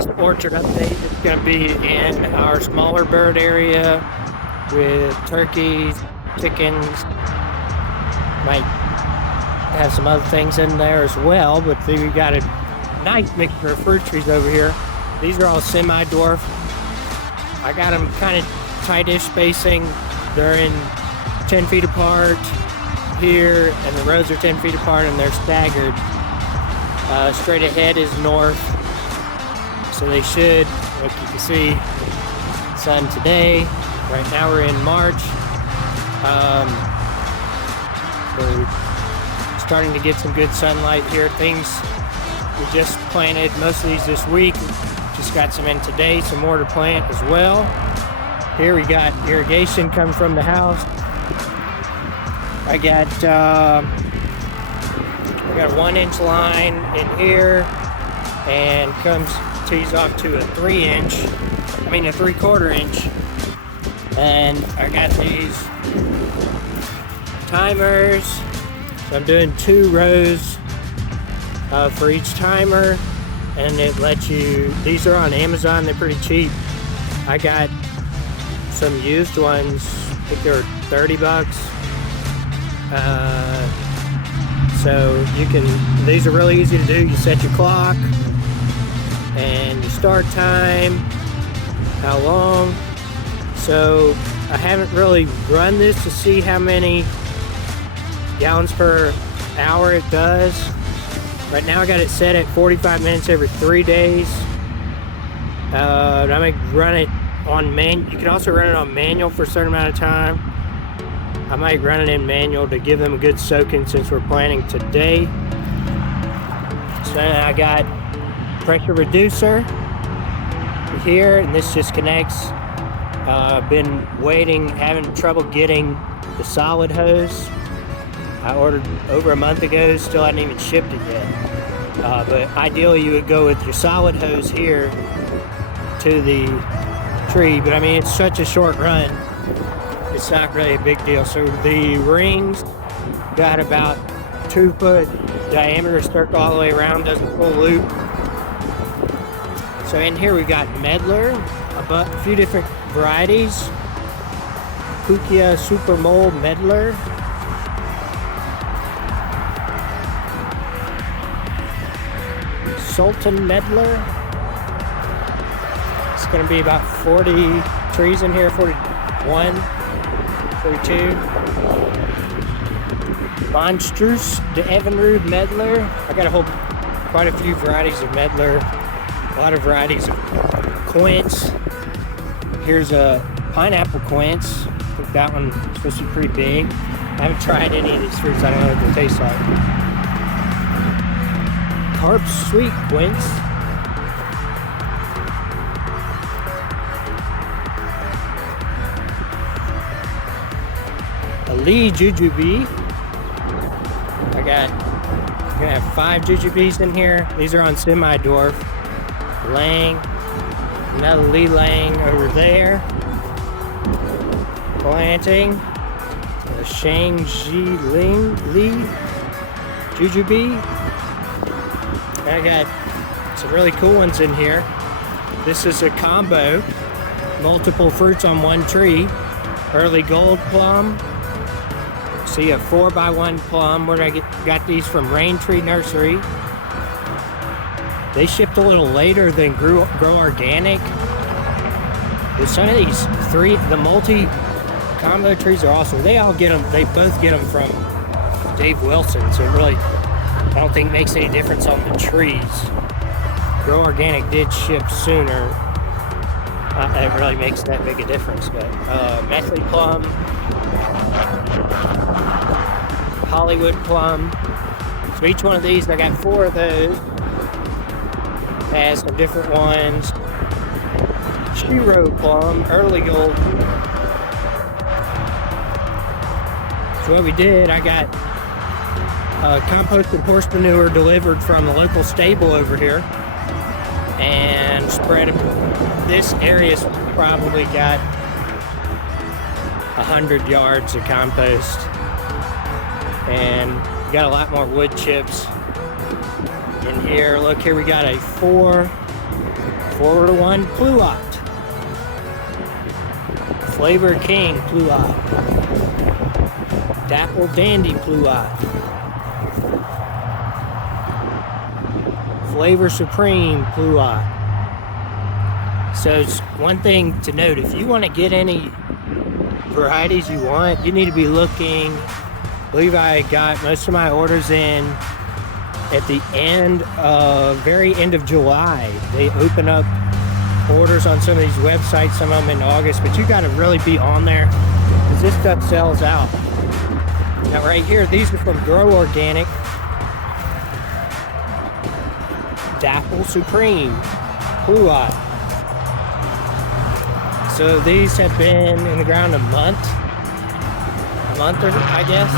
this orchard update is going to be in our smaller bird area with turkeys, chickens, might have some other things in there as well, but we got a nice mixture of fruit trees over here. These are all semi-dwarf. I got them kind of tight-ish spacing. They're in 10 feet apart here, and the rows are 10 feet apart, and they're staggered. Straight ahead is north, so they should, like you can see, sun today. Right now we're in March. We're starting to get some good sunlight here. Things we just planted, most of these this week. Just got some in today, some more to plant as well. Here we got irrigation coming from the house. I got a 1-inch line in here, and tees off to a 3/4 inch. And I got these timers. So I'm doing 2 rows for each timer, and it lets you, these are on Amazon, they're pretty cheap. I got some used ones, I think they're $30. So you can, these are really easy to do. You set your clock and your start time, how long. So I haven't really run this to see how many gallons per hour it does. Right now I got it set at 45 minutes every 3 days. I might run it on you can also run it on manual for a certain amount of time. I might run it in manual to give them a good soaking since we're planting today. So I got pressure reducer here, and this just connects. I've been waiting, having trouble getting the solid hose. I ordered over a month ago, still hadn't even shipped it yet. But ideally you would go with your solid hose here to the tree, but I mean it's such a short run, it's not really a big deal. So the rings got about 2 foot diameter, circle all the way around, doesn't full loop. So in here we've got Medlar, a few different varieties. Pukia Super Mole Medlar. Sultan Medlar. It's going to be about 40 trees in here, 41, 42. Monstrous de Evinrude Medlar. I got quite a few varieties of Medlar, a lot of varieties of quince. Here's a pineapple quince. I think that one's supposed to be pretty big. I haven't tried any of these fruits, I don't know what they taste like. Carp sweet quince. A Lee Jujube. I'm gonna have 5 Jujubes in here. These are on semi-dwarf. Lang. Another Lee Lang over there. Planting. A Shang-Ji Lee Jujube. I got some really cool ones in here. This is a combo, multiple fruits on one tree. Early gold plum. See a 4x1 plum. Where did I got these from Rain Tree Nursery. They shipped a little later than Grow Organic. But some of these the multi combo trees are awesome. They both get them from Dave Wilson, so really I don't think it makes any difference on the trees. Grow Organic did ship sooner. It really makes that big a difference. But Methley plum, Hollywood plum. So each one of these, I got 4 of those. Has some different ones. Shiro plum, early gold. So what we did, I got composted horse manure delivered from the local stable over here, and spread them. This area's probably got 100 yards of compost, and got a lot more wood chips in here. Look here, we got a 4 4-to-1 Pluot. Flavor King Pluot. Dapple Dandy Pluot. Flavor Supreme Pluot. So it's one thing to note, if you want to get any varieties you want, you need to be looking. I believe I got most of my orders in at the very end of July. They open up orders on some of these websites, some of them in August, but you got to really be on there because this stuff sells out. Now right here, these are from Grow Organic. Dapple Supreme Pluot. So these have been in the ground a month or I guess.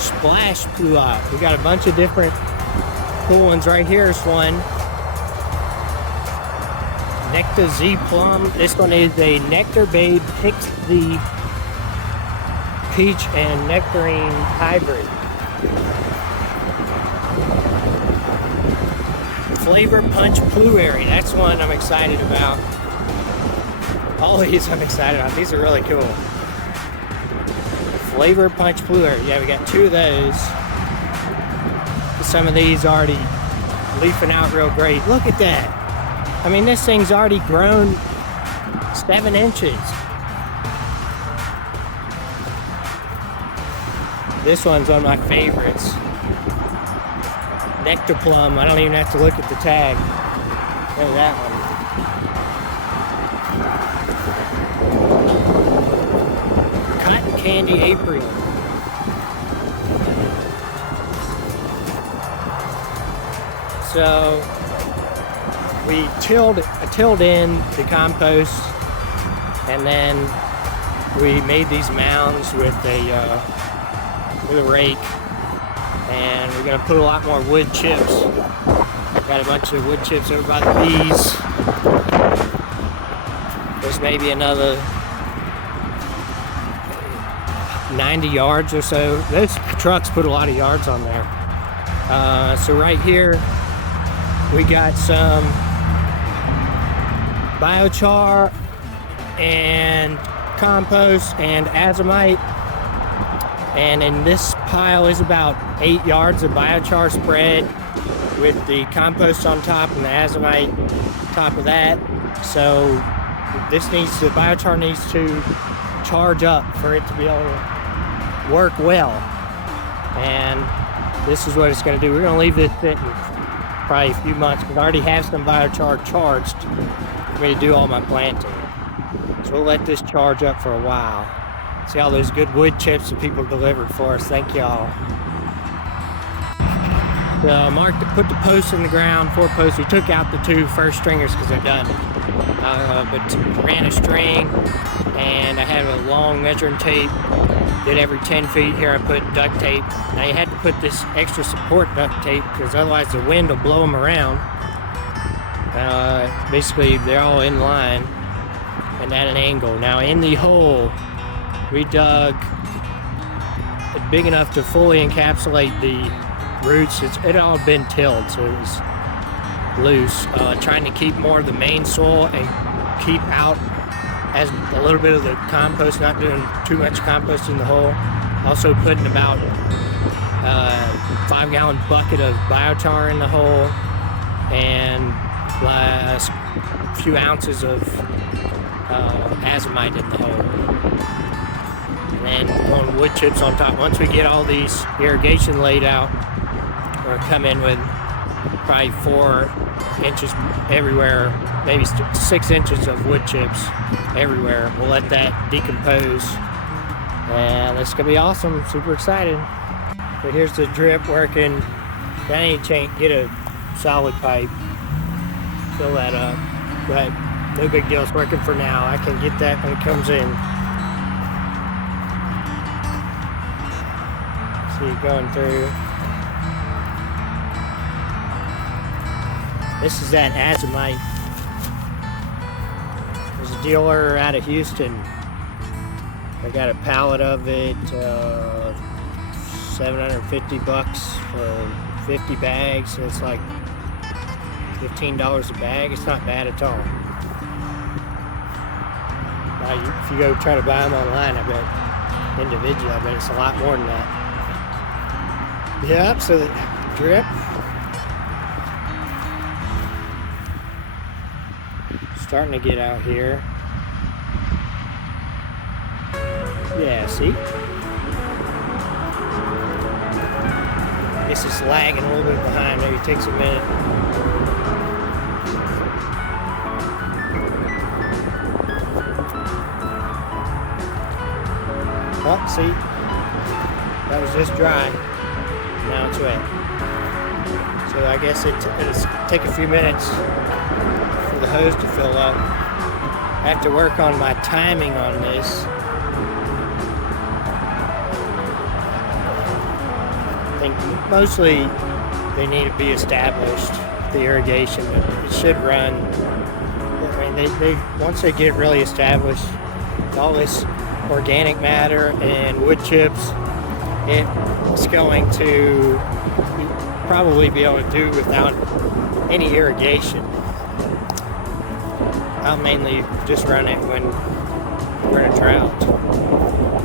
Splash Pluot. We got a bunch of different cool ones right here. Here's one. Nectar Z Plum. This one is a Nectar Babe Picks the Peach and Nectarine Hybrid. Flavor Punch Blueberry. That's one I'm excited about. All these I'm excited about. These are really cool. Flavor Punch Blueberry. Yeah, we got 2 of those. Some of these already leafing out real great. Look at that. I mean, this thing's already grown 7 inches. This one's one of my favorites. Nectar Plum. I don't even have to look at the tag. Look at that one. Cotton Candy April. So we tilled in the compost, and then we made these mounds with a rake, and we're gonna put a lot more wood chips. Got a bunch of wood chips over by the bees. There's maybe another 90 yards or so. Those trucks put a lot of yards on there. So right here we got some biochar and compost and azomite, and in this pile is about 8 yards of biochar spread with the compost on top and the azomite top of that. So the biochar needs to charge up for it to be able to work well, and this is what it's going to do. We're going to leave this sitting probably a few months because I already have some biochar charged for me to do all my planting. So we'll let this charge up for a while. See all those good wood chips that people delivered for us. Thank y'all. Mark put the posts in the ground, 4 posts. We took out the 2 first stringers because they're done. But ran a string, and I had a long measuring tape. Did every 10 feet. Here I put duct tape. Now you had to put this extra support duct tape because otherwise the wind will blow them around. Basically they're all in line and at an angle. Now in the hole we dug it big enough to fully encapsulate the roots. It all had been tilled, so it was loose. Trying to keep more of the main soil and keep out as a little bit of the compost, not doing too much compost in the hole. Also putting about 5-gallon bucket of biochar in the hole and a few ounces of azomite in the hole. And then on wood chips on top. Once we get all these irrigation laid out, we're gonna come in with probably 4 inches everywhere, maybe 6 inches of wood chips everywhere. We'll let that decompose, and it's gonna be awesome. Super excited. But here's the drip working. That ain't change. Get a solid pipe, fill that up, but no big deal. It's working for now. I can get that when it comes in. See it going through. This is that azomite. There's a dealer out of Houston. I got a pallet of it, $750 for 50 bags, so it's like $15 a bag. It's not bad at all. Now, if you go try to buy them online, I bet individually, I bet it's a lot more than that. Yep, so the drip. Starting to get out here. Yeah, see? This is lagging a little bit behind, maybe it takes a minute. Oh, see? That was just dry. Now it's wet. So I guess it'll take a few minutes for the hose to fill up. I have to work on my timing on this. I think mostly they need to be established, the irrigation, but it should run. I mean, they once they get really established, all this organic matter and wood chips, it's going to probably be able to do without any irrigation. I'll mainly just run it when we're in a drought.